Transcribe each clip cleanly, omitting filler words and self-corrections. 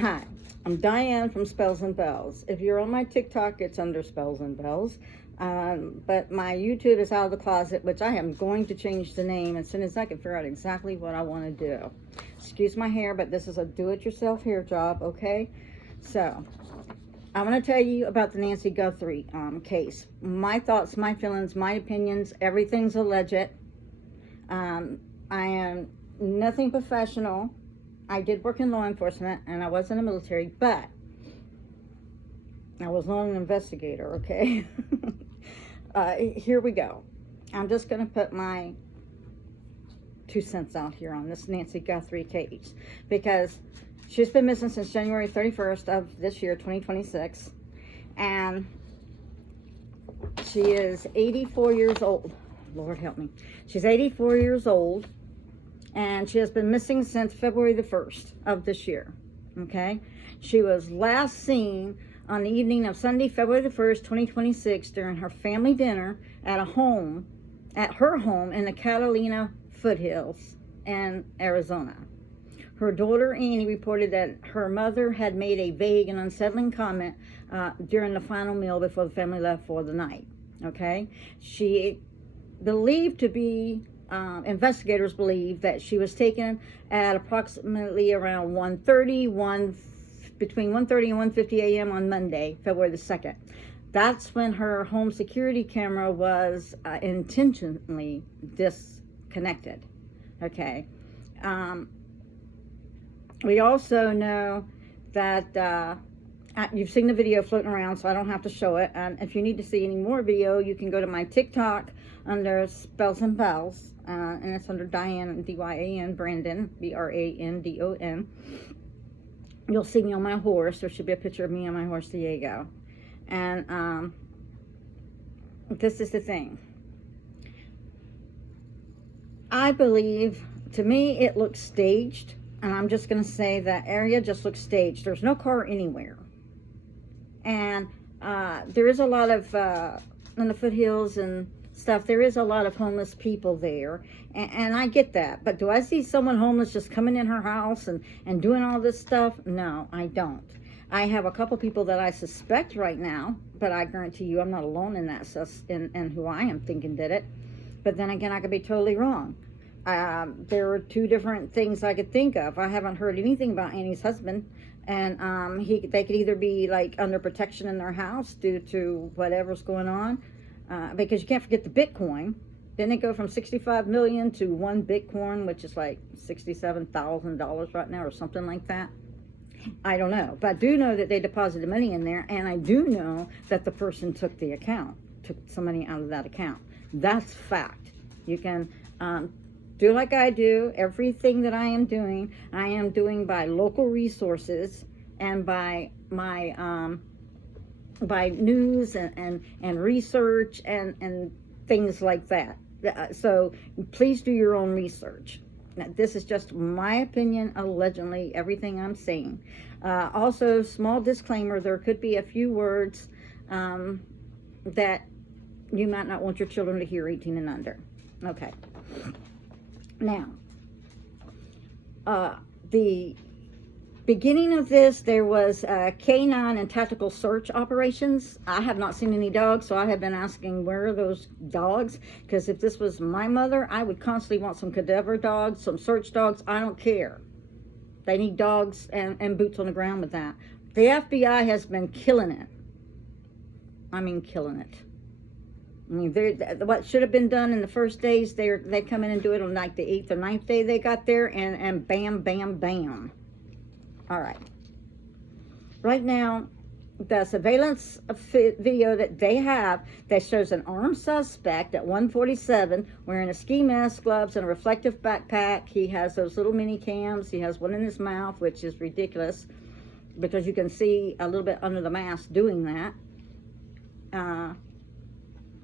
Hi, I'm Diane from Spells and Bells. If you're on my TikTok, it's under Spells and Bells. But my YouTube is out of the closet, which I am going to change the name as soon as I can figure out exactly what I want to do. Excuse my hair, but this is a do-it-yourself hair job, okay? So, I want to tell you about the Nancy Guthrie case. My thoughts, my feelings, my opinions, everything's alleged. I am nothing professional. I did work in law enforcement, and I was in the military, but I was not an investigator, okay? Here we go. I'm just going to put my 2 cents out here on this Nancy Guthrie case, because she's been missing since January 31st of this year, 2026, and she is 84 years old. Lord help me. She's 84 years old. And she has been missing since February the 1st of this year, okay? She was last seen on the evening of Sunday, February the 1st, 2026, during her family dinner at her home in the Catalina foothills in Arizona. Her daughter, Annie, reported that her mother had made a vague and unsettling comment during the final meal before the family left for the night, okay? She believed to be... investigators believe that she was taken at approximately around between 1:30 and 1:50 a.m. on Monday, February the 2nd. That's when her home security camera was intentionally disconnected. Okay. We also know that you've seen the video floating around, so I don't have to show it. And if you need to see any more video, you can go to my TikTok under Spells and Bells, and it's under Diane, D-Y-A-N, Brandon, B-R-A-N-D-O-N. You'll see me on my horse. There should be a picture of me on my horse, Diego. And this is the thing. I believe, to me, it looks staged. And I'm just going to say that area just looks staged. There's no car anywhere. And there is a lot of, in the foothills and stuff, there is a lot of homeless people there. And I get that. But do I see someone homeless just coming in her house and doing all this stuff? No, I don't. I have a couple people that I suspect right now, but I guarantee you I'm not alone in that, in who I am thinking did it. But then again, I could be totally wrong. There are 2 different things I could think of. I haven't heard anything about Annie's husband. And they could either be like under protection in their house due to whatever's going on, because you can't forget the Bitcoin. Didn't it go from 65 million to 1 Bitcoin, which is like $67,000 right now or something like that? I don't know, but I do know that they deposited money in there, and I do know that the person took some money out of that account. That's fact. You can do like I do. Everything that I am doing by local resources and by my by news and research and things like that. So please do your own research. Now, this is just my opinion, allegedly, everything I'm saying. Also, small disclaimer, there could be a few words that you might not want your children to hear, 18 and under. Okay. Now, the beginning of this, there was canine and tactical search operations. I have not seen any dogs, so I have been asking, where are those dogs? Because if this was my mother, I would constantly want some cadaver dogs, some search dogs. I don't care. They need dogs and boots on the ground with that. The FBI has been killing it. I mean, killing it. I mean, what should have been done in the first days, they come in and do it on like the 8th or 9th day they got there, and bam, bam, bam. All right. Right now, the surveillance video that they have that shows an armed suspect at 1:47 wearing a ski mask, gloves, and a reflective backpack. He has those little mini cams. He has one in his mouth, which is ridiculous because you can see a little bit under the mask doing that.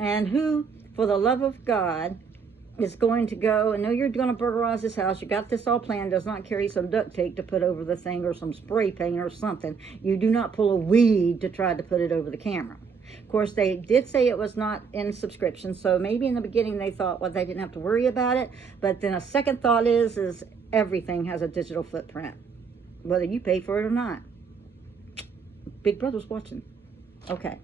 And who, for the love of God, is going to go and know you're going to burglarize this house, you got this all planned, does not carry some duct tape to put over the thing or some spray paint or something. You do not pull a weed to try to put it over the camera. Of course, they did say it was not in subscription, so maybe in the beginning they thought, well, they didn't have to worry about it. But then a second thought is everything has a digital footprint. whether you pay for it or not. Big Brother's watching. Okay.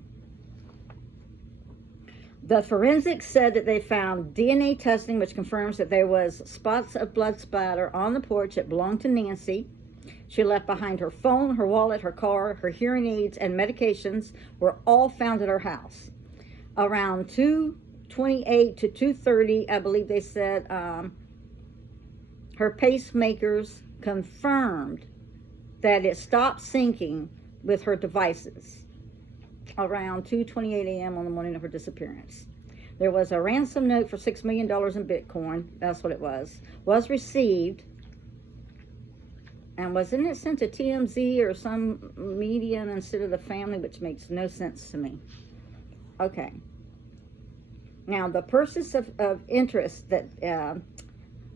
The forensics said that they found DNA testing, which confirms that there was spots of blood splatter on the porch that belonged to Nancy. She left behind her phone, her wallet, her car, her hearing aids, and medications were all found at her house. Around 2:28 to 2:30, I believe they said, her pacemakers confirmed that it stopped syncing with her devices around 2:28 a.m. on the morning of her disappearance. There was a ransom note for $6 million in Bitcoin. That's what it was received. And wasn't it sent to TMZ or some medium instead of the family, which makes no sense to me. Okay. Now, the persons of interest that,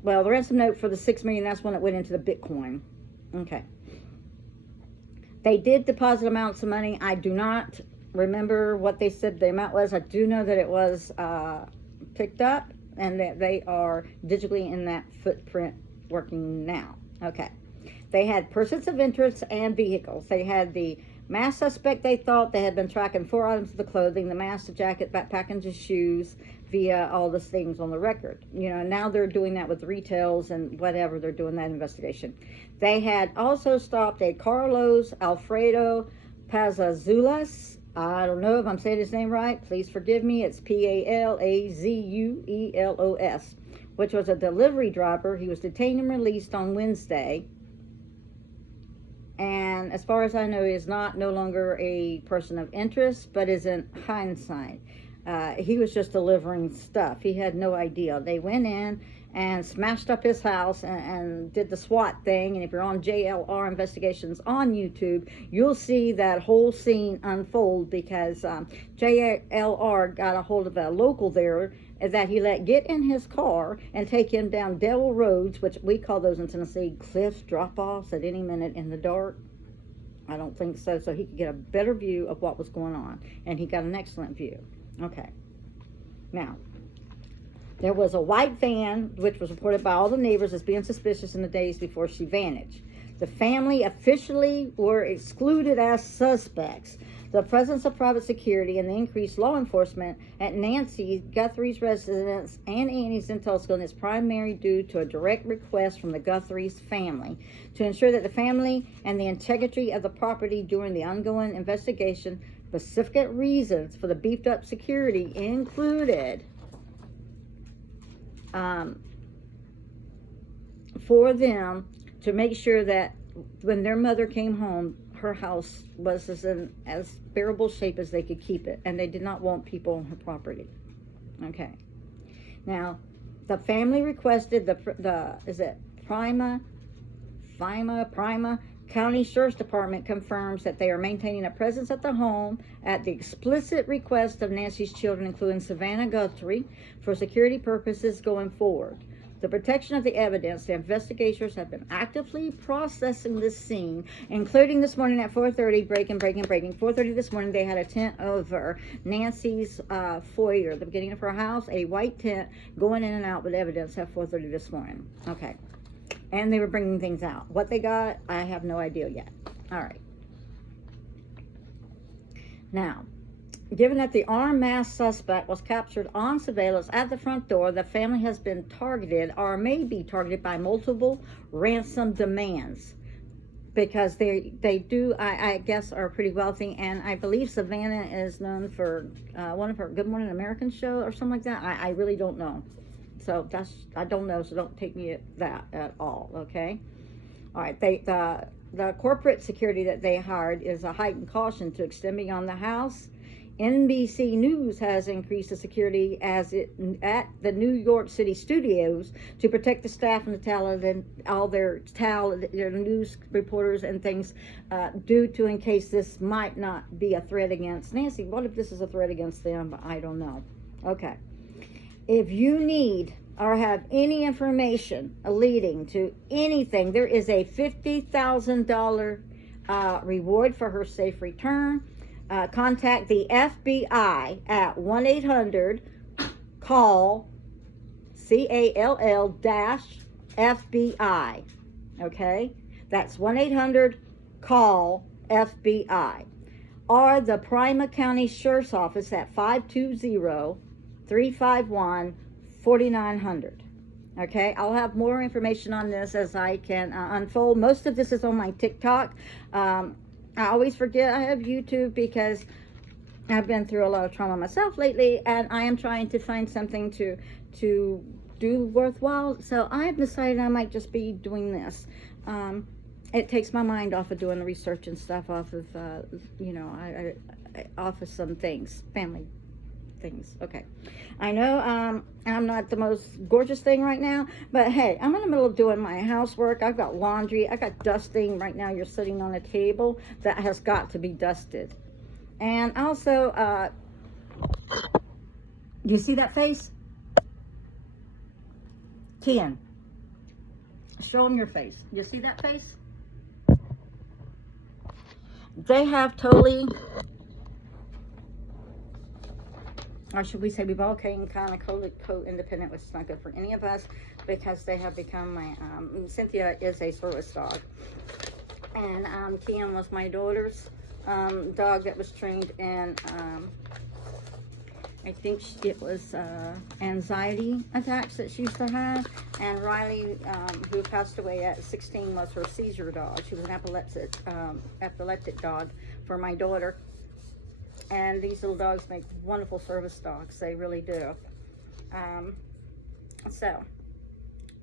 well, the ransom note for the $6 million, that's when it went into the Bitcoin. Okay. They did deposit amounts of money. I do not remember what they said the amount was. I do know that it was picked up and that they are digitally in that footprint working now. Okay. They had persons of interest and vehicles. They had the masked suspect. They thought they had been tracking 4 items of the clothing, the mask, the jacket, backpack, and the shoes via all those things on the record. You know, now they're doing that with retails and whatever. They're doing that investigation. They had also stopped a Carlos Alfredo Pazazuelos. I don't know if I'm saying his name right. Please forgive me. It's Palazuelos, which was a delivery driver. He was detained and released on Wednesday. And as far as I know, he is no longer a person of interest, but is in hindsight. He was just delivering stuff. He had no idea. They went in and smashed up his house and did the SWAT thing. And if you're on JLR Investigations on YouTube, you'll see that whole scene unfold because JLR got a hold of a local there that he let get in his car and take him down Devil Roads, which we call those in Tennessee cliff drop-offs at any minute in the dark. I don't think so. So he could get a better view of what was going on. And he got an excellent view. Okay. Now, there was a white van, which was reported by all the neighbors as being suspicious in the days before she vanished. The family officially were excluded as suspects. The presence of private security and the increased law enforcement at Nancy Guthrie's residence and Annie's in Tulsa is primarily due to a direct request from the Guthrie's family to ensure that the family and the integrity of the property during the ongoing investigation. Specific reasons for the beefed up security included for them to make sure that when their mother came home, her house was in as bearable shape as they could keep it, and they did not want people on her property. Okay. Now, the family requested the Prima County Sheriff's Department confirms that they are maintaining a presence at the home at the explicit request of Nancy's children, including Savannah Guthrie, for security purposes going forward. The protection of the evidence, the investigators have been actively processing this scene, including this morning at 4:30, breaking. 4:30 this morning, they had a tent over Nancy's foyer, the beginning of her house, a white tent going in and out with evidence at 4:30 this morning. Okay. And they were bringing things out. What they got, I have no idea yet. All right. Now, given that the armed masked suspect was captured on surveillance at the front door, the family has been targeted or may be targeted by multiple ransom demands because they do, I guess, are pretty wealthy. And I believe Savannah is known for one of her Good Morning American show or something like that. I really don't know. So I don't know, so don't take me at that at all, okay? All right, the corporate security that they hired is a heightened caution to extend beyond the house. NBC News has increased the security at the New York City studios to protect the staff and the talent and all their news reporters and things due to in case this might not be a threat against Nancy. What if this is a threat against them? I don't know. Okay. If you need or have any information leading to anything, there is a $50,000 reward for her safe return. Contact the FBI at 1-800-CALL CALL-FBI. Okay? That's 1-800-CALL-FBI. Or the Prima County Sheriff's Office at 520-351-4900. Okay, I'll have more information on this as I can unfold. Most of this is on my TikTok. I always forget I have YouTube because I've been through a lot of trauma myself lately, and I am trying to find something to do worthwhile. So I've decided I might just be doing this. It takes my mind off of doing the research and stuff, off of you know, off of some things, family things. Okay, I know I'm not the most gorgeous thing right now, but hey, I'm in the middle of doing my housework. I've got laundry, I got dusting. Right now you're sitting on a table that has got to be dusted. And also, you see that face? Ken, show them your face. You see that face? They have totally, or should we say we've all came kind of co-independent, which is not good for any of us, because they have become my, Cynthia is a service dog. And Ken was my daughter's dog that was trained in, I think it was anxiety attacks that she used to have. And Riley, who passed away at 16, was her seizure dog. She was an epileptic dog for my daughter. And these little dogs make wonderful service dogs. They really do. So,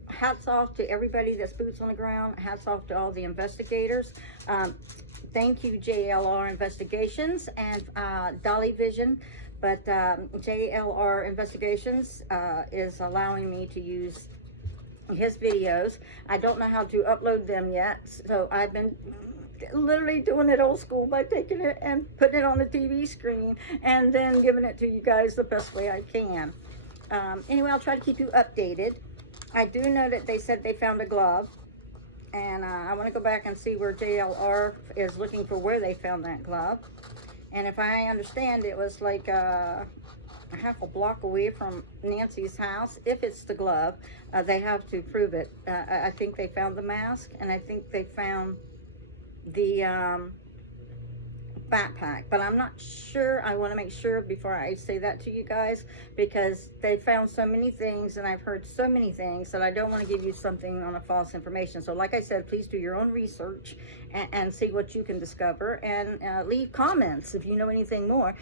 hats off to everybody that's boots on the ground. Hats off to all the investigators. Thank you, JLR Investigations and Dolly Vision. But JLR Investigations is allowing me to use his videos. I don't know how to upload them yet, so I've been literally doing it old school by taking it and putting it on the TV screen and then giving it to you guys the best way I can. Anyway, I'll try to keep you updated. I do know that they said they found a glove, and I want to go back and see where JLR is looking for where they found that glove. And if I understand, it was like a half a block away from Nancy's house. If it's the glove, they have to prove it. I think they found the mask, and I think they found the backpack, but I'm not sure. I want to make sure before I say that to you guys, because they found so many things and I've heard so many things that I don't want to give you something on a false information. So like I said, please do your own research and see what you can discover, and leave comments if you know anything more.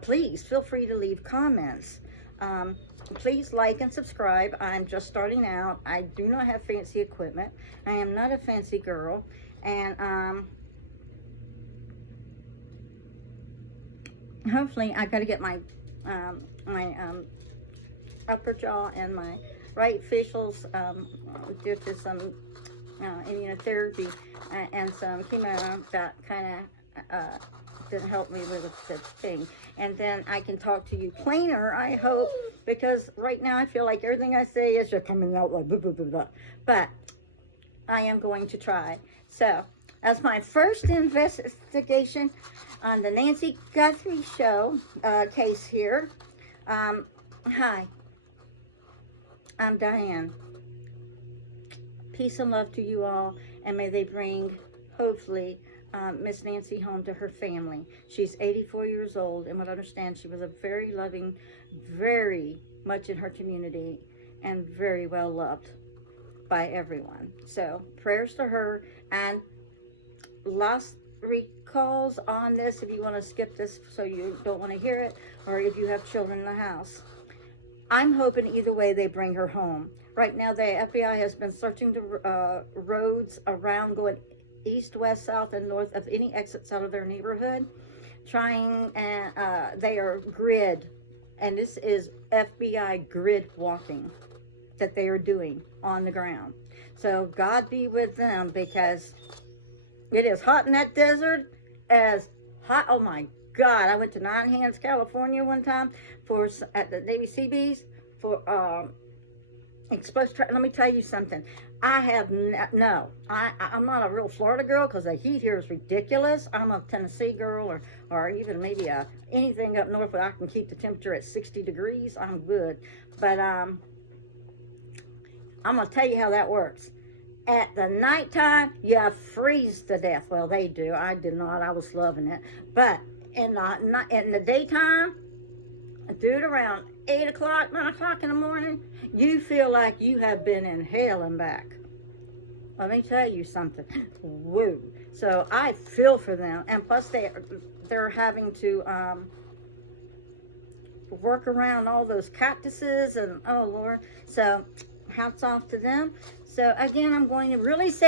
Please feel free to leave comments. Please like and subscribe. I'm just starting out. I do not have fancy equipment. I am not a fancy girl, and hopefully I got to get my upper jaw and my right facials due to some immunotherapy and some chemo that kind of didn't help me with the thing. And then I can talk to you plainer, I hope, because right now I feel like everything I say is just coming out like blah, blah, blah, blah. But I am going to try. So, as my first investigation on the Nancy Guthrie show case here. Hi, I'm Diane. Peace and love to you all, and may they bring, hopefully, Miss Nancy home to her family. She's 84 years old, and what I understand, she was a very loving, very much in her community, and very well loved by everyone. So, prayers to her, and last recalls on this, if you want to skip this so you don't want to hear it, or if you have children in the house. I'm hoping either way they bring her home. Right now the FBI has been searching the roads around, going east, west, south, and north of any exits out of their neighborhood, trying, and they are grid, and this is FBI grid walking that they are doing on the ground. So God be with them, because it is hot in that desert, as hot. Oh my God! I went to Nine Hands, California one time at the Navy Seabees for explosive. Let me tell you something. I have I'm not a real Florida girl, because the heat here is ridiculous. I'm a Tennessee girl, or even maybe anything up north where I can keep the temperature at 60 degrees. I'm good, but I'm gonna tell you how that works. At the nighttime, you freeze to death. Well, they do. I did not. I was loving it. But in the daytime, do it around 8 o'clock, 9 o'clock in the morning, you feel like you have been in hell and back. Let me tell you something. Woo. So I feel for them. And plus they're having to work around all those cactuses and oh Lord. So hats off to them. So again, I'm going to really say